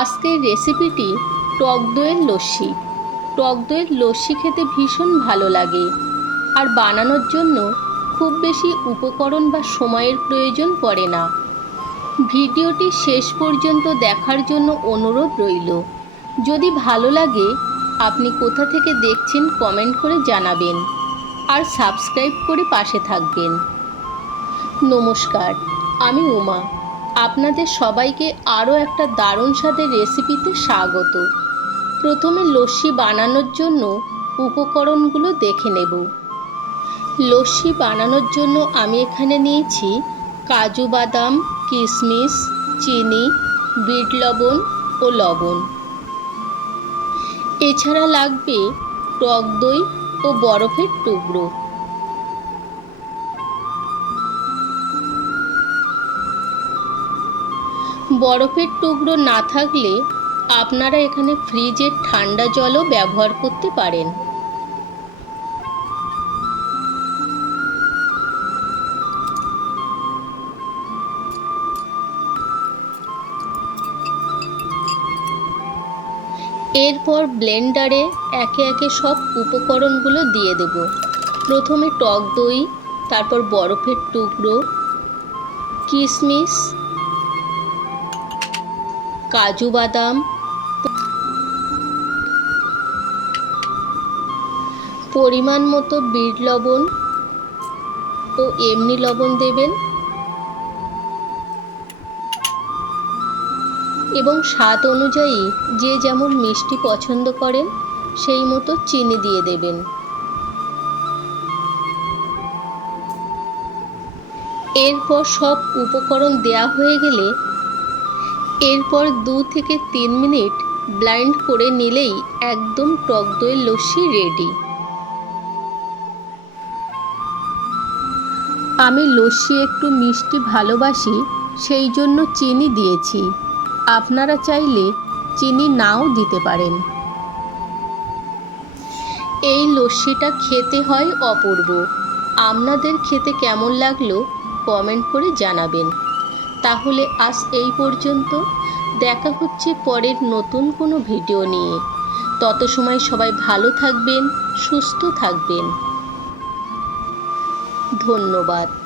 আজকের রেসিপিটি টক দইয়ের লস্যি। টক দইয়ের লস্যি খেতে ভীষণ ভালো লাগে। আর বানানোর জন্য খুব বেশি উপকরণ বা সময়ের প্রয়োজন পড়ে না। ভিডিওটি শেষ পর্যন্ত দেখার জন্য অনুরোধ রইল। যদি ভালো লাগে, আপনি কোথা থেকে দেখছেন কমেন্ট করে জানাবেন। আর সাবস্ক্রাইব করে পাশে থাকবেন। নমস্কার, আমি উমা। আপনাদের সবাইকে আরও একটা দারুণ স্বাদের রেসিপিতে স্বাগত। প্রথমে লস্যি বানানোর জন্য উপকরণগুলো দেখে নেব। লস্যি বানানোর জন্য আমি এখানে নিয়েছি কাজু বাদাম, কিশমিশ, চিনি, বিট লবণ ও লবণ। এছাড়া লাগবে টক দই ও বরফের টুকরো। বরফের টুকরো না থাকলে আপনারা এখানে ফ্রিজের ঠান্ডা জলও ব্যবহার করতে পারেন। এরপর ব্লেন্ডারে একে একে সব উপকরণগুলো দিয়ে দেব। প্রথমে টক দই, তারপর বরফের টুকরো, কিশমিশ কাজু বাদাম, পরিমাণ মতো বিট লবণ ও এমনি লবণ দেবেন এবং স্বাদ অনুযায়ী যে যেমন মিষ্টি পছন্দ করেন, সেই মতো চিনি দিয়ে দেবেন। এরপর সব উপকরণ দেয়া হয়ে গেলে এরপর দু থেকে তিন মিনিট ব্লাইন্ড করে নিলেই একদম টক দইয়ের লস্যি রেডি। আমি লস্যি একটু মিষ্টি ভালোবাসি, সেই জন্য চিনি দিয়েছি। আপনারা চাইলে চিনি নাও দিতে পারেন। এই লস্যিটা খেতে হয় অপূর্ব। আপনাদের খেতে কেমন লাগল কমেন্ট করে জানাবেন। তাহলে আজ এই পর্যন্ত। দেখা হচ্ছে পরের নতুন কোনো ভিডিও নিয়ে। তত সময় সবাই ভালো থাকবেন, সুস্থ থাকবেন। ধন্যবাদ।